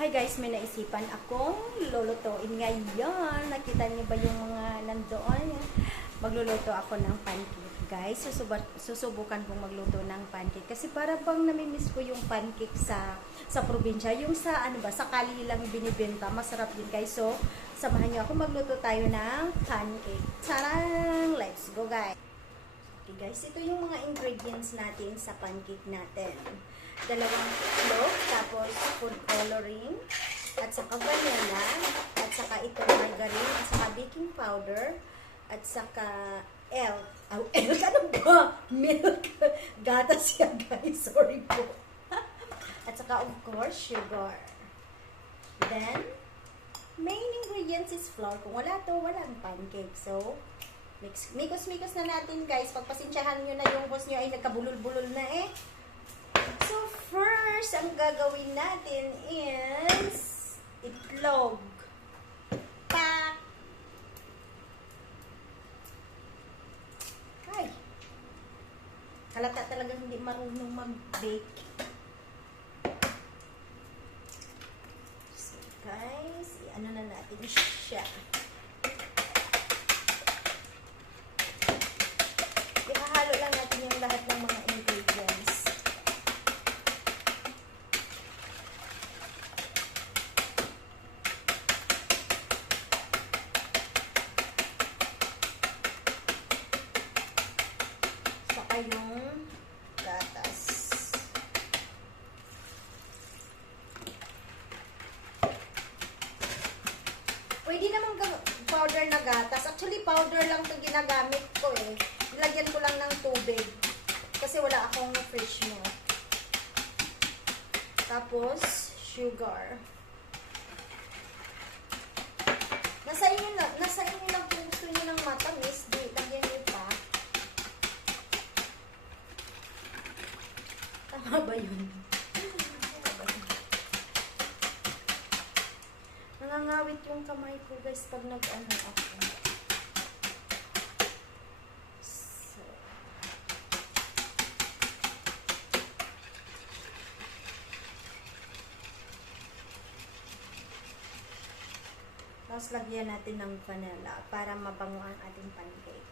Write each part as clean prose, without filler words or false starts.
Hi guys, may naisipan akong lulutuin ngayon. Nakita niyo ba yung mga nandoon? Magluluto ako ng pancake. Guys, susubukan kong magluto ng pancake. Kasi para bang namimiss ko yung pancake sa probinsya. Yung sa, sa kali lang binibenta. Masarap din guys. So, samahan niyo ako magluto tayo ng pancake. Tarang! Let's go guys! Okay guys, ito yung mga ingredients natin sa pancake natin. Dalawang itlog, tapos food coloring, at saka vanilla, at saka ito margarine, at saka baking powder, at saka ano ba? Milk. Gatas yan guys, sorry po. At saka of course, sugar. Then, main ingredients is flour. Kung wala to, walang pancake. So, mikos-mikos na natin guys. Pagpasensyahan nyo na yung boss nyo ay nagkabulol-bulol na eh. So, first, ang gagawin natin is itlog. Pak! Ay! Halata talaga hindi marunong mag-bake. So, guys, ano na natin siya. Ihahalo lang natin yung lahat ng mga ingredients. Saka yung gatas. Pwede naman powder na gatas. Actually, powder lang itong ginagamit ko eh. Nilagyan ko lang ng tubig. Kasi wala akong fresh milk. Tapos, sugar. Nasa inyo lang kung gusto nyo ng matamis. Di, lagyan nyo pa. Tama ba yun? Nangangawit yung kamay ko guys pag nag-ano ako. So, tapos lagyan natin ng vanilla para mabango ang ating pancake.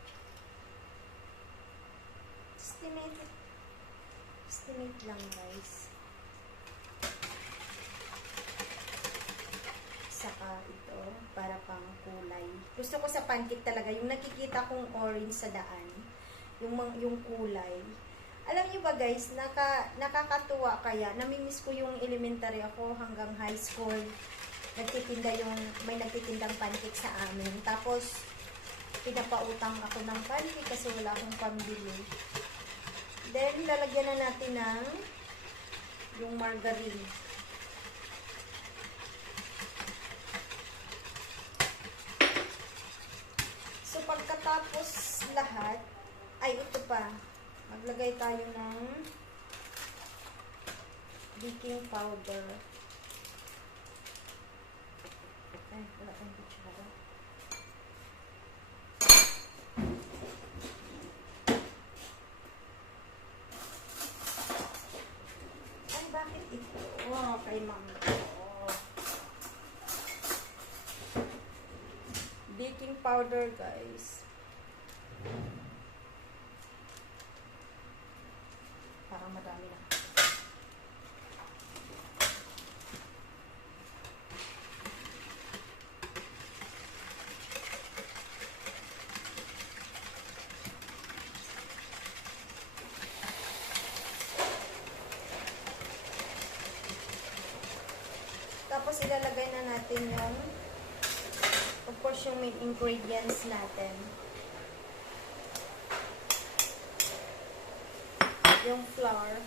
Estimate lang guys. Saka ito para pang kulay. Gusto ko sa pancake talaga yung nakikita kong orange sa daan. Yung kulay. Alam niyo ba guys, nakakatuwa kaya. Namimiss ko yung elementary ako hanggang high school. May nagtitindang pancake sa amin. Tapos, pinapautang ako ng pancake kasi wala akong pambili. Then, lalagyan na natin ng yung margarine. So, pagkatapos lahat, ay ito pa, maglagay tayo ng baking powder. Ay, wala tayong kutsara. Ay, bakit ito? Oh, kay mama. Baking powder, guys. Parang madami na. Tapos ilalagay na natin yung of course, yung main ingredients natin. Yung flour.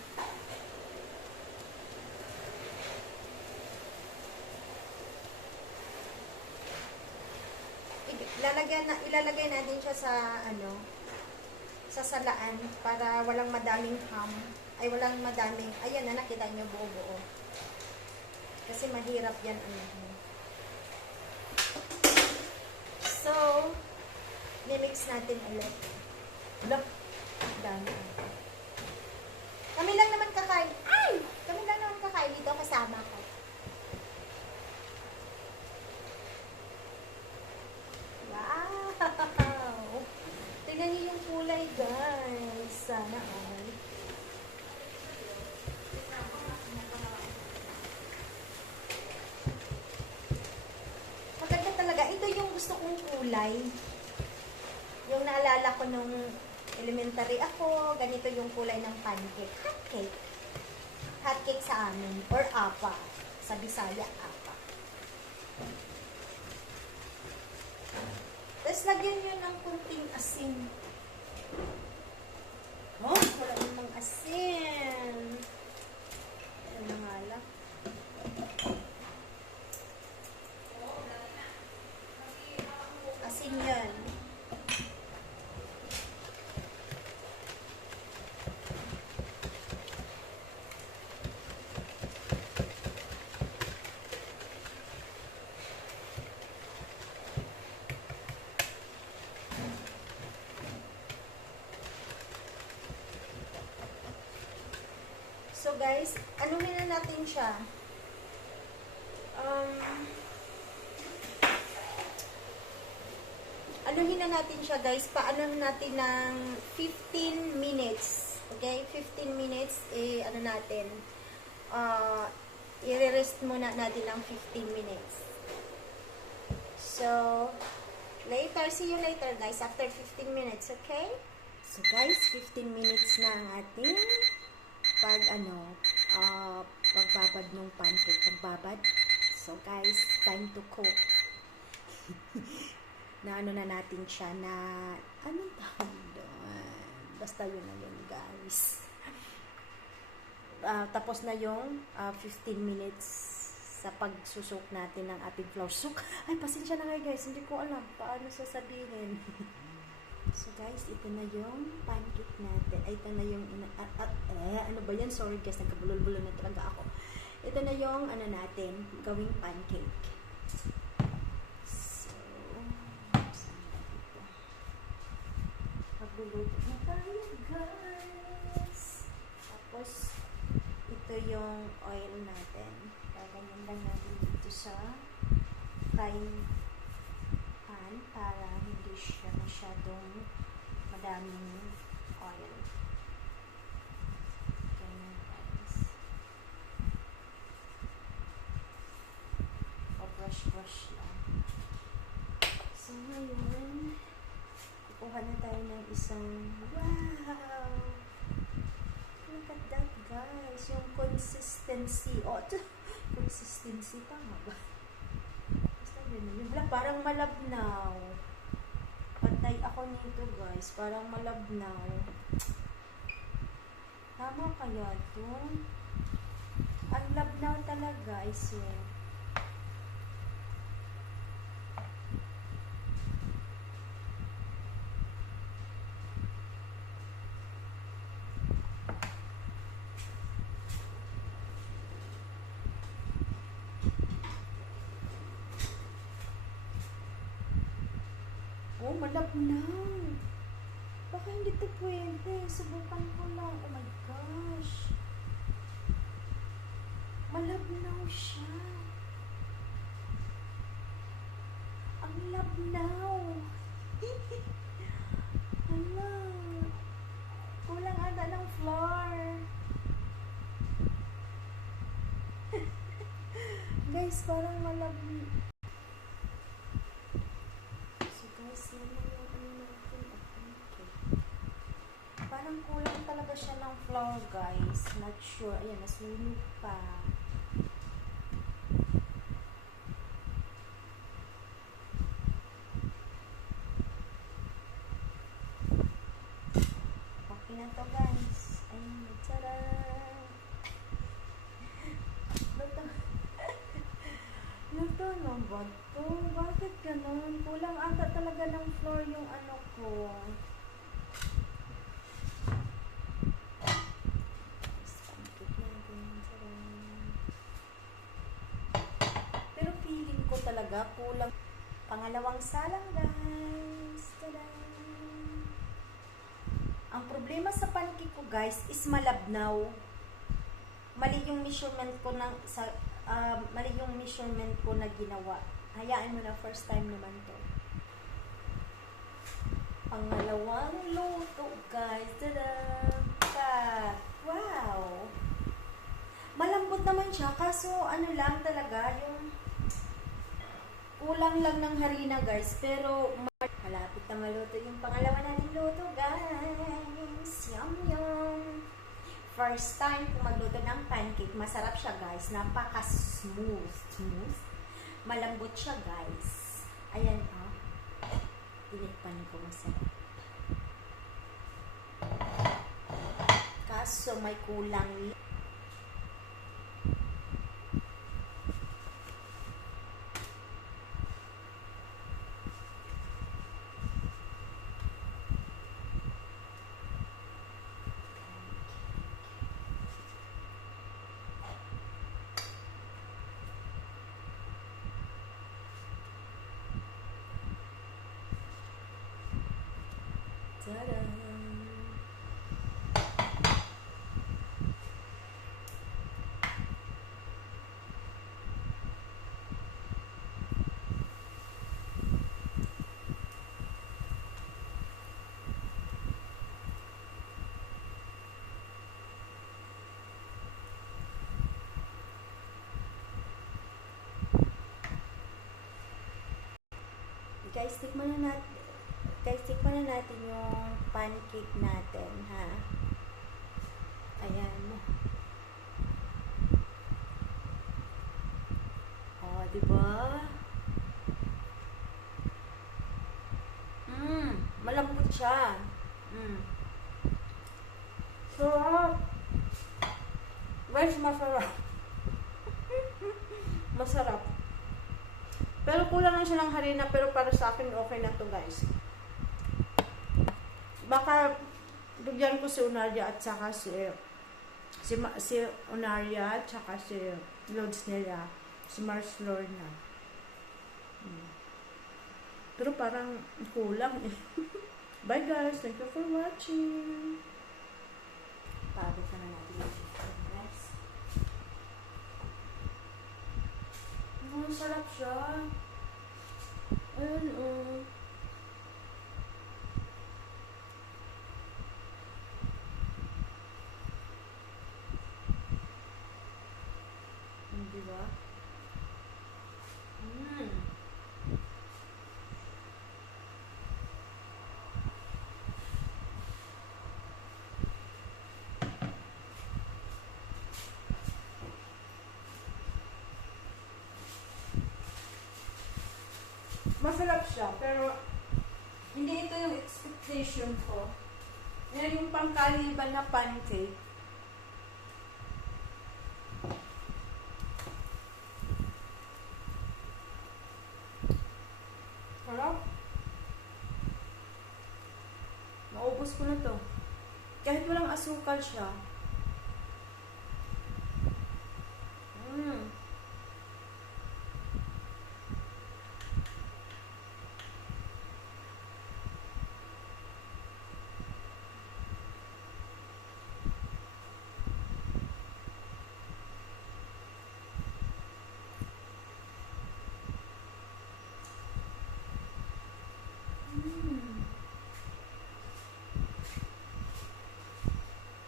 Ilalagay natin siya sa sa salaan para walang madaming walang madaming, ayan na, nakita nyo buo-buo. Kasi mahirap yan So, mimix natin ulit. Look, dami. Kami lang naman kakain. Ay! Kami lang naman kakain dito kasama ko. gusto kong kulay. Yung naalala ko nung elementary ako, ganito yung kulay ng pancake. Hot cake. Hot cake sa amin. Or apa. Sa Bisaya, apa. Tapos lagyan nyo ng kunting asin. Oh, wala namang asin. Ano na nga lang. Asin yan. So guys, anuhin na natin siya. Anuhin na natin siya guys. Paano natin ng 15 minutes. Okay? 15 minutes, ano natin. I-rest muna natin ng 15 minutes. So, later. See you later guys. After 15 minutes. Okay? So guys, 15 minutes na ang ating pagbabad ng pancake. Pagbabad. So guys, time to cook. Na ano na natin siya na, anong tawag doon? Basta yun na yun guys. Tapos na yung 15 minutes sa pagsusok natin ng ating flour. Ay, pasensya na kayo guys. Hindi ko alam paano sasabihin. So guys, ito na yung pancake natin. Ay, ito na yung ano ba yan? Sorry guys, nagkabulol-bulol na talaga ako. Ito na yung ano natin, gawing pancake. So, magluluto na tayo guys. Tapos, ito yung oil natin. Gaganyan lang natin dito sa frying pan para hindi siya masyadong madaming oil. Ganyan guys. O-brush-brush lang. So ngayon, kukuha na tayo ng isang, wow! Look at that guys, yung consistency. Consistency pa nga ba? Parang malabnaw. Patay ako nito guys. Parang malabnaw. Tama kaya ito? Ang labnaw talaga guys. Oh, malabnaw. Baka hindi ito pwede. Subukan ko lang. Oh my gosh. Malabnaw siya. Ang labnaw. Hala. Kulang ata ng flour. Guys, parang malabnaw. Parang kulang talaga siya ng flour guys. Not sure. Ayan, nasunog pa. Okay na to guys. Ayun, tada! Luto na ba to? Bakit ganun? Kulang ata talaga ng flour yung ano ko. Pero feeling ko talaga kulang. Pangalawang salang guys. Tada! Ang problema sa pancake ko guys is malabnaw. Mali yung measurement ko na ginawa. Hayaan mo na, first time naman to. Pangalawang luto guys. Tada! Cut! Wow! Malambot naman siya, kaso ano lang talaga yung Kulang lang ng harina guys, pero malapit na maluto yung pangalawa nating luto guys. Yum yum. First time kung magluto ng pancake, masarap siya guys. Napaka-smooth. Smooth. Malambot siya guys. Ayan oh. Tinikpan ko masarap. Kaso may kulang. Tada! Guys, tikman na natin yung pancake natin, ha? Ayan. Oh, diba? Malambot siya. Sarap. Guys, masarap. Masarap. Pero kulang lang siya ng harina, pero para sa akin okay na to guys. Baka bigyan ko si Unaria at saka si Unaria at saka si Lods nila, si Mars Lorna. Pero parang kulang eh. Bye guys, thank you for watching. Pabot na natin yung guys. Sarap siya. Ayun oh. Diba? Masarap siya, pero hindi ito yung expectation ko. Yan yung pangkaliban na pancake. Sarap. Maubos ko na to. Kahit walang asukal siya.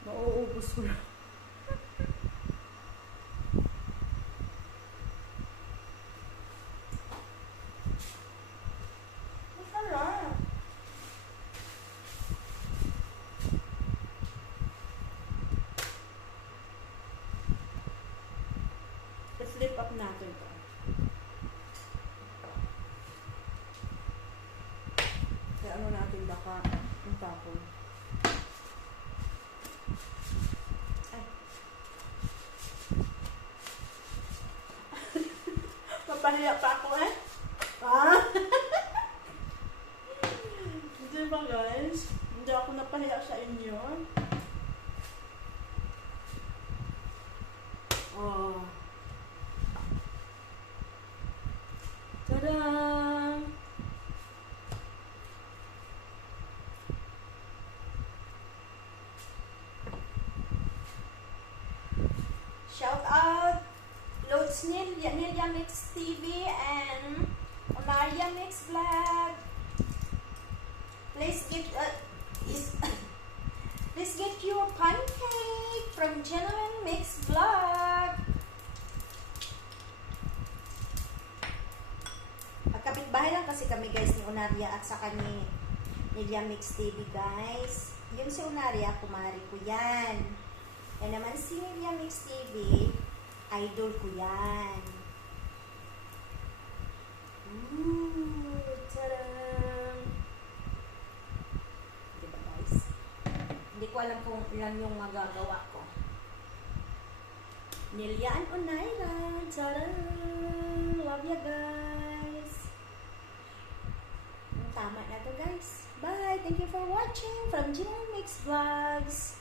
Mauubos ko na. Masarap. I-flip up natin ito. Kaya ano natin baka ang tapon. Papahiya pa ako eh. Hindi ba guys? Hindi ako napahiya sa inyo. Oh. Tada! Shout out Lods Nilya Mix TV and Unaria Mix Vlog. Please get your pancake from Gentleman Mix Vlog. kasi kami guys ni Unaria at saka ni Lilia Mix TV guys. Yung si Unaria, kumari ko yan. Yan naman si Lilia Mix TV, idol ko yan. Tadam! Diba guys? Hindi ko alam kung ilan yung magagawa ko. Nilian Onaira. Tadam! Love ya guys. Tama na to guys. Bye! Thank you for watching from Gina Mix Vlogs.